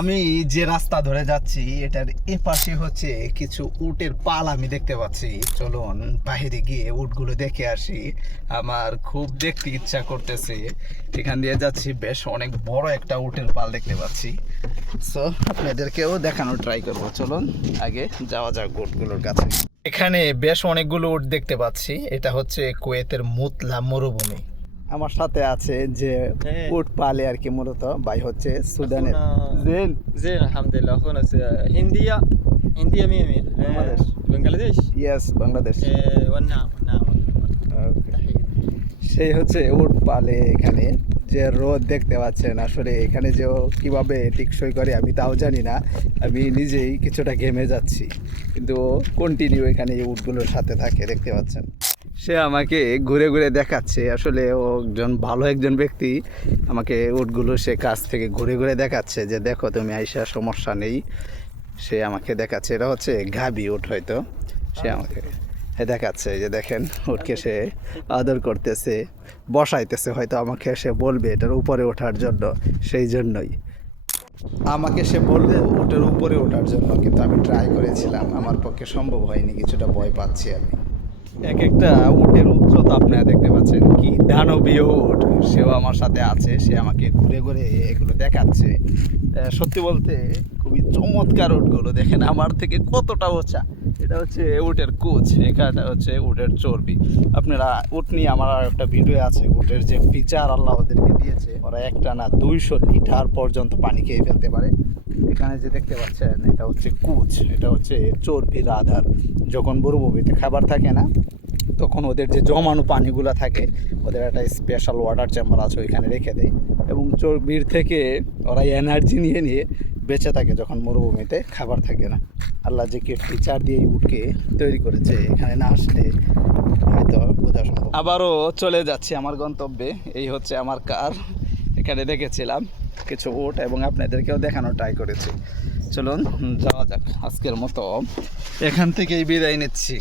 আমি যে রাস্তা ধরে যাচ্ছি এটার এপাশে হচ্ছে কিছু উটের পাল আমি দেখতে পাচ্ছি। চলুন বাইরে গিয়ে উটগুলো দেখে আসি, আমার খুব দেখতে ইচ্ছা করতেছে। এখান দিয়ে যাচ্ছি, বেশ অনেক বড় একটা উটের পাল দেখতে পাচ্ছি। সো আপনাদেরকেও দেখানোর ট্রাই করবো। চলুন আগে যাওয়া যাক উটগুলোর কাছে। এখানে বেশ অনেকগুলো উট দেখতে পাচ্ছি। এটা হচ্ছে কুয়েতের মুতলা মরুভূমি। আমার সাথে আছে যে উট পালে আর কি, মূলত ভাই হচ্ছে সুদানের। زين زين الحمد لله اخونا هندية هندية 100 بنغلاديش. بنغلاديش ইয়েস, বাংলাদেশ। والنعم والنعم সেই হচ্ছে উট পালে এখানে। যে রোদ দেখতে পাচ্ছেন, আসলে এখানে যে ও কিভাবে টিকসই করে আমি তাও জানি না। আমি নিজেই কিছুটা ঘেমে যাচ্ছি, কিন্তু ও কন্টিনিউ এখানে এই উটগুলোর সাথে থাকে, দেখতে পাচ্ছেন। সে আমাকে ঘুরে ঘুরে দেখাচ্ছে। আসলে ও ভালো একজন ব্যক্তি। আমাকে উটগুলো সে কাছ থেকে ঘুরে ঘুরে দেখাচ্ছে যে দেখো তুমি আইসা, সমস্যা নেই। সে আমাকে দেখাচ্ছে, এটা হচ্ছে গাবি উট হয়তো। সে আমাকে দেখাচ্ছে যে দেখেন, উটকে সে আদর করতেছে, বসাইতেছে, হয়তো আমাকে সে বলবে এটার উপরে ওঠার জন্য। সেই জন্যই আমাকে সে বলবে উটের উপরে ওঠার জন্য, কিন্তু আমি ট্রাই করেছিলাম, আমার পক্ষে সম্ভব হয়নি, কিছুটা ভয় পাচ্ছি আমি। এক একটা উটের উচ্চতা আপনারা দেখতে পাচ্ছেন, কি দানবীয় উট। সেও আমার সাথে আছে, সে আমাকে ঘুরে ঘুরে এগুলো দেখাচ্ছে। সত্যি বলতে খুবই চমৎকার উটগুলো, দেখেন আমার থেকে কতটা উঁচা। এটা হচ্ছে উটের কুচ, এখানটা হচ্ছে উটের চর্বি। আপনারা উট নিয়ে আমার আর একটা ভিডিও আছে, উটের যে ফিচার আল্লাহ ওদেরকে দিয়েছে, ওরা একটা না 200 লিটার পর্যন্ত পানি খেয়ে ফেলতে পারে। এখানে যে দেখতে পাচ্ছেন এটা হচ্ছে কুচ, এটা হচ্ছে চর্বির আধার। যখন মরুভূমিতে খাবার থাকে না, তখন ওদের যে জমানো পানিগুলো থাকে, ওদের একটা স্পেশাল ওয়াটার চেম্বার আছে, ওইখানে রেখে দেয়, এবং চর্বির থেকে ওরা এনার্জি নিয়ে নিয়ে বেঁচে থাকে যখন মরুভূমিতে খাবার থাকে না। আল্লাহ যে কে ফিচার দিয়ে উটকে তৈরি করেছে, এখানে না আসলে হয়তো বোঝা সম্ভব। আবারও চলে যাচ্ছি আমার গন্তব্যে। এই হচ্ছে আমার কার। এখানে দেখেছিলাম কিছু উট এবং আপনাদেরকেও দেখানোর ট্রাই করেছি। চলুন যাওয়া যাক। আজকের মতো এখান থেকেই বিদায় নিচ্ছি।